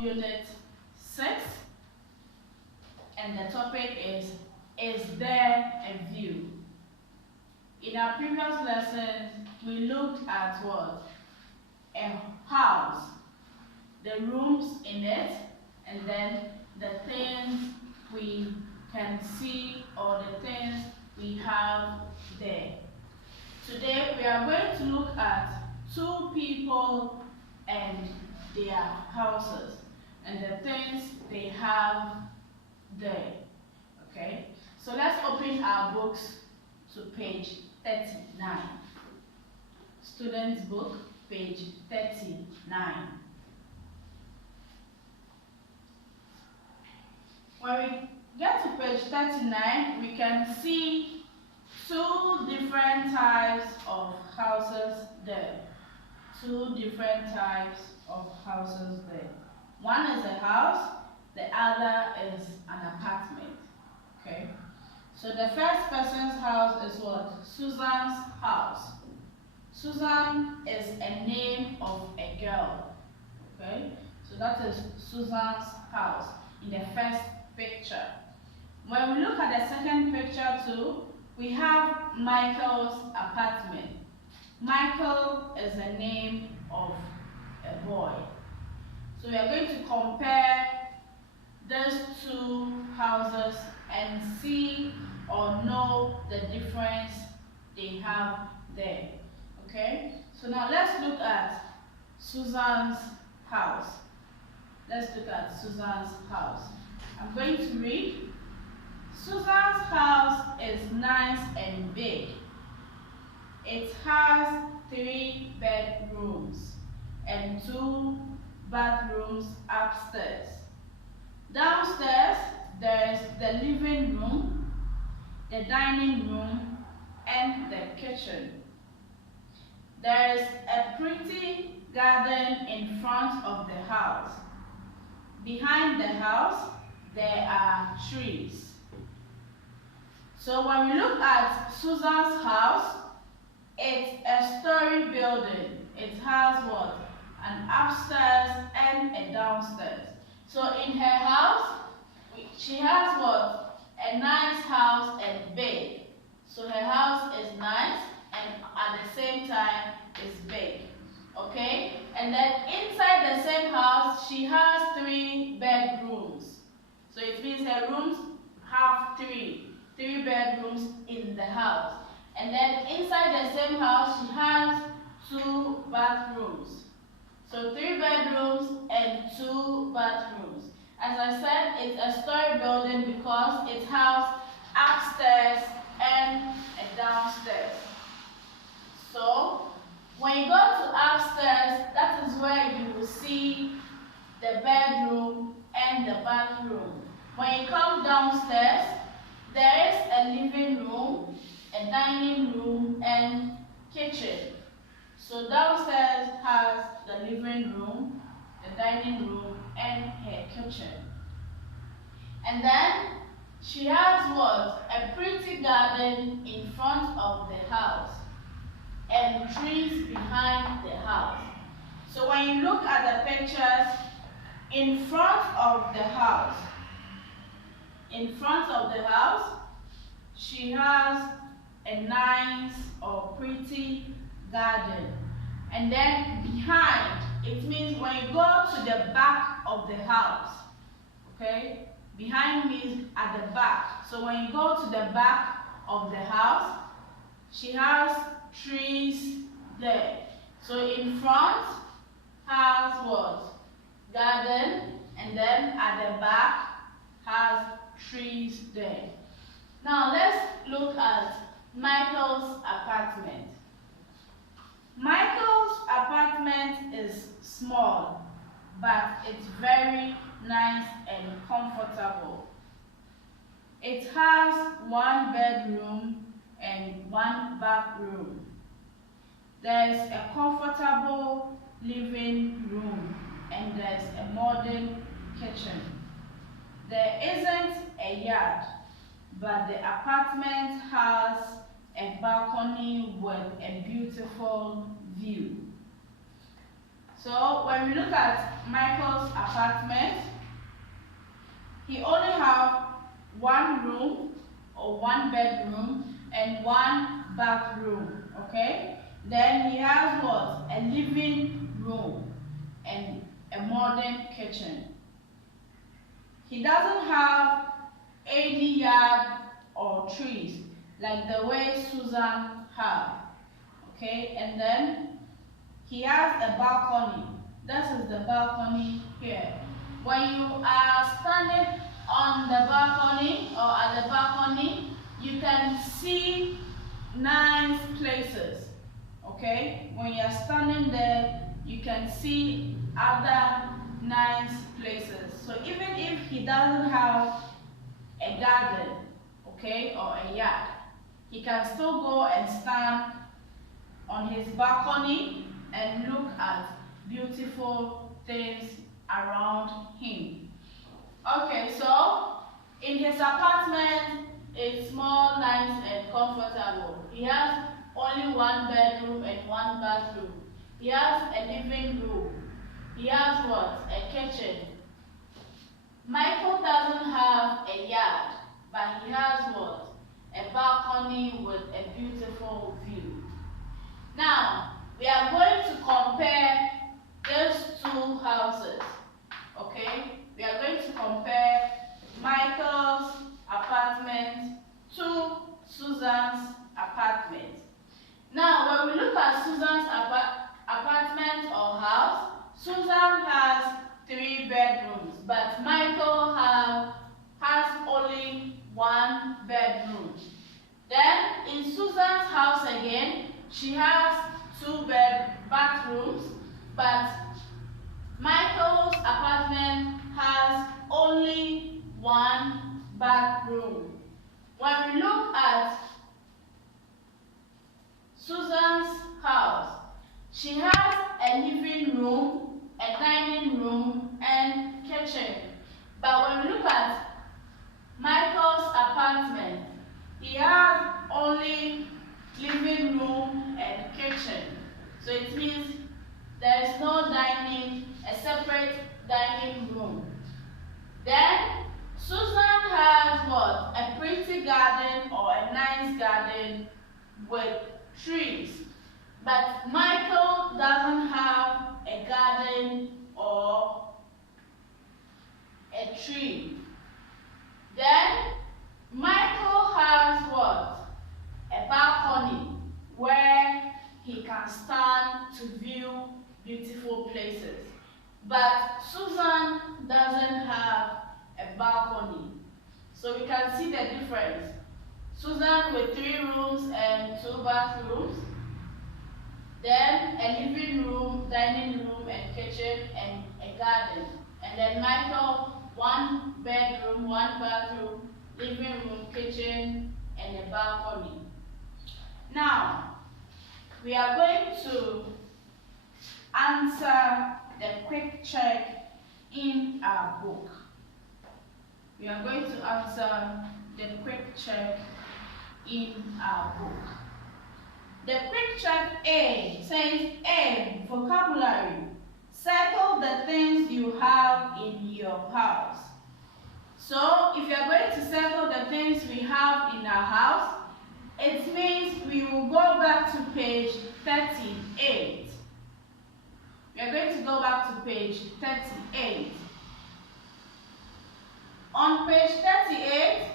Unit 6, and the topic is there a view? In our previous lessons, we looked at what? A house, the rooms in it, and then the things we can see or the things we have there. Today, we are going to look at two people and their houses and the things they have there. Okay, so let's open our books to page 39. Student's book, page 39. When we get to page 39, we can see two different types of houses there. Two different types of houses there. One is a house, the other is an apartment. Okay? So the first person's house is what? Susan's house. Susan is a name of a girl. Okay? So that is Susan's house in the first picture. When we look at the second picture too, we have Michael's apartment. Michael is a name of a boy. So we are going to compare those two houses and see or know the difference they have there. Okay? So now let's look at Susan's house. Let's look at Susan's house. I'm going to read. Susan's house is nice and big. It has 3 bedrooms and 2 bathrooms upstairs. Downstairs, there is the living room, the dining room, and the kitchen. There is a pretty garden in front of the house. Behind the house, there are trees. So when we look at Susan's house, it's a story building. It has what? An upstairs and a downstairs. So in her house, she has what? A nice house and big. So her house is nice and at the same time is big. Okay? And then inside the same house, she has 3 bedrooms. So it means her rooms have 3 bedrooms in the house. And then inside the same house, she has 2 bathrooms. So 3 bedrooms and 2 bathrooms. As I said, it's a story building because it has upstairs and a downstairs. So when you go to upstairs, that is where you will see the bedroom and the bathroom. When you come downstairs, there is a living room, a dining room, and kitchen. So downstairs has the living room, the dining room, and her kitchen. And then she has what? A pretty garden in front of the house and trees behind the house. So when you look at the pictures, in front of the house, she has a nice or pretty garden. And then behind, it means when you go to the back of the house, okay? Behind means at the back. So when you go to the back of the house, she has trees there. So in front has what? Garden, and then at the back has trees there. Now let's look at Michael's apartment. Michael's apartment is small, but it's very nice and comfortable. It has 1 bedroom and 1 bathroom. There's a comfortable living room and there's a modern kitchen. There isn't a yard, but the apartment has a balcony with a beautiful view. So when we look at Michael's apartment, he only have one room or one bedroom and one bathroom, okay? Then he has what? A living room and a modern kitchen. He doesn't have any yard or trees like the way Susan have, okay? And then he has a balcony. This is the balcony here. When you are standing on the balcony or at the balcony, you can see nice places, okay? When you are standing there, you can see other nice places. So even if he doesn't have a garden, okay, or a yard, he can still go and stand on his balcony and look at beautiful things around him. Okay, so in his apartment, it's more nice and comfortable. He has only one bedroom and one bathroom. He has a living room. He has what? A kitchen. Michael doesn't have a yard, but he has what? A balcony with a beautiful view. Now, we are going to compare these two houses, okay? We are going to compare Michael's apartment to Susan's apartment. Now, when we look at Susan's apartment or house, Susan has 3 bedrooms, but Michael has only 1 bedroom. Then, in Susan's house again, she has 2 bathrooms, but Michael's apartment has only 1 bathroom. When we look at Susan's house, she has a living room, a dining room, and kitchen. But when we look at Michael's apartment, he has only living room and kitchen. So it means there is no a separate dining room. Then Susan has what? A pretty garden or a nice garden with trees. But Michael doesn't have a garden or a tree. Then Michael has what? A balcony where he can stand to view beautiful places. But Susan doesn't have a balcony. So we can see the difference. Susan with 3 rooms and 2 bathrooms. Then a living room, dining room, and kitchen, and a garden. And then Michael, 1 bedroom, 1 bathroom, living room, kitchen, and a balcony. Now, we are going to answer the quick check in our book. We are going to answer the quick check in our book. The quick check A says A, vocabulary. Circle the things you have in your house. So if you are going to circle the things we have in our house, it means we will go back to page 38. We are going to go back to page 38. On page 38,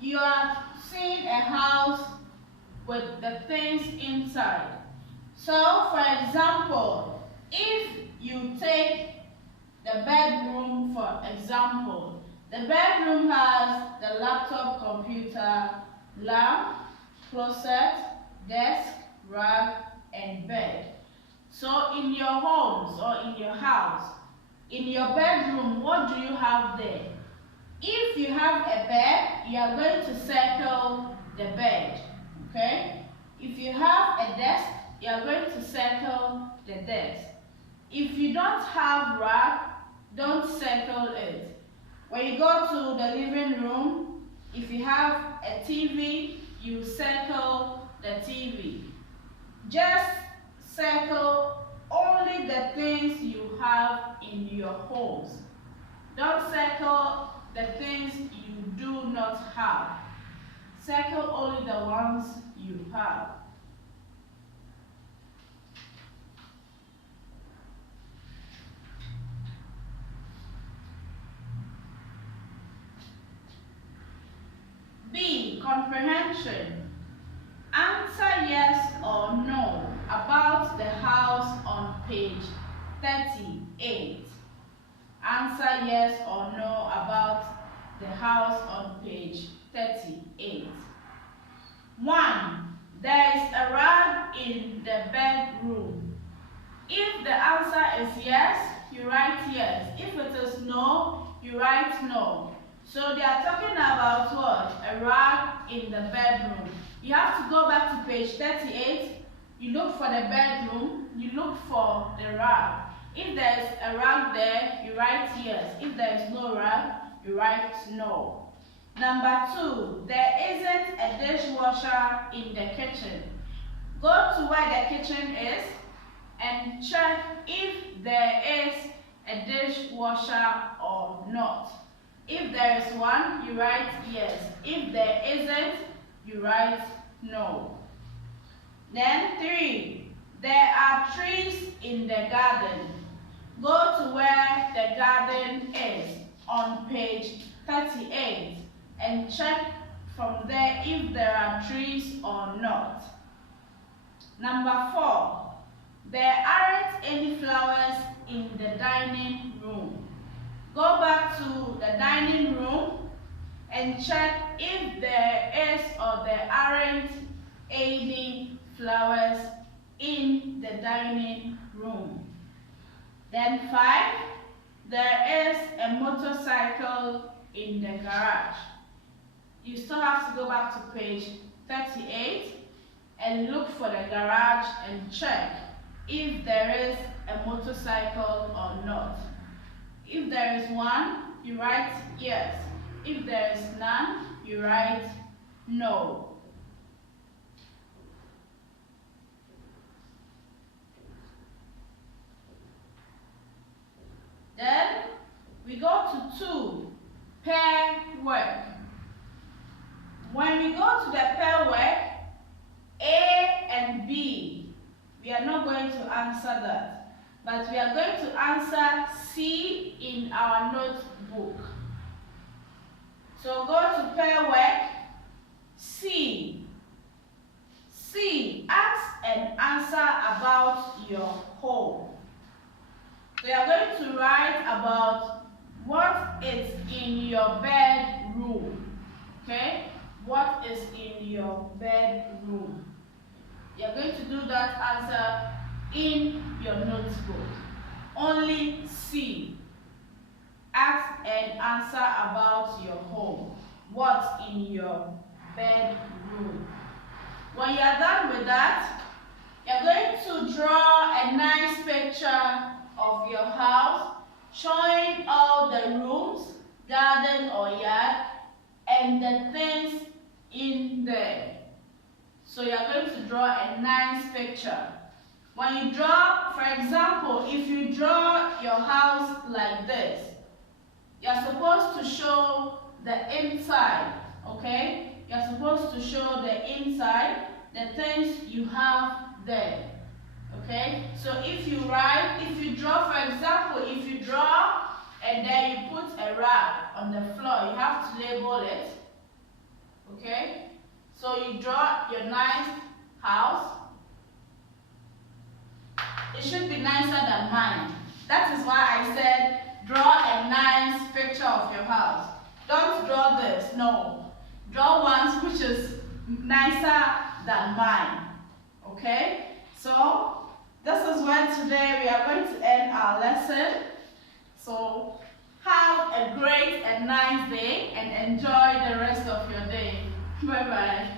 you are seeing a house with the things inside. So, for example, if you take the bedroom for example, the bedroom has the laptop computer, lamp, closet, desk, rug, and bed. So in your homes or in your house, in your bedroom, what do you have there? If you have a bed, you are going to circle the bed, okay? If you have a desk, you are going to circle the desk. If you don't have rug, don't circle it. When you go to the living room, if you have a TV, you circle the TV. Just circle only the things you have in your homes. Don't circle the things you do not have. Circle only the ones you have. B. Comprehension. Answer yes or no about the house on page 38. Answer yes or no about the house on page 38. 1. There is a rug in the bedroom. If the answer is yes, you write yes. If it is no, you write no. So they are talking about what? A rug in the bedroom. You have to go back to page 38. You look for the bedroom. You look for the rug. If there is a rug there, you write yes. If there is no rug, you write no. Number 2, there isn't a dishwasher in the kitchen. Go to where the kitchen is and check if there is a dishwasher or not. If there is one, you write yes. If there isn't, you write no. Then 3, there are trees in the garden. Go to where the garden is on page 38 and check from there if there are trees or not. Number 4, there aren't any flowers in the dining room. Go back to the dining room and check if there is or there aren't any flowers in the dining room. Then 5, there is a motorcycle in the garage. You still have to go back to page 38 and look for the garage and check if there is a motorcycle or not. If there is one, you write yes. If there is none, you write no. Then we go to 2, pair work. When we go to the pair work, A and B, we are not going to answer that, but we are going to answer C in our notebook. So go to pair work, C. C, ask and answer about your home. So you are going to write about what is in your bedroom. Okay? What is in your bedroom? You are going to do that answer in your notebook. Only C. Ask and answer about your home. What's in your bedroom? When you are done with that, you are going to draw a nice picture of your house, showing all the rooms, garden or yard, and the things in there. So you are going to draw a nice picture. When you draw, for example, if you draw your house like this, you are supposed to show the inside, okay? You are supposed to show the inside, the things you have there. Okay, so if you draw, for example, if you draw and then you put a rag on the floor, you have to label it. Okay, so you draw your nice house. It should be nicer than mine. That is why I said draw a nice picture of your house. Don't draw this, no. Draw ones which is nicer than mine. Okay, so this is where today we are going to end our lesson. So have a great and nice day and enjoy the rest of your day. Bye-bye.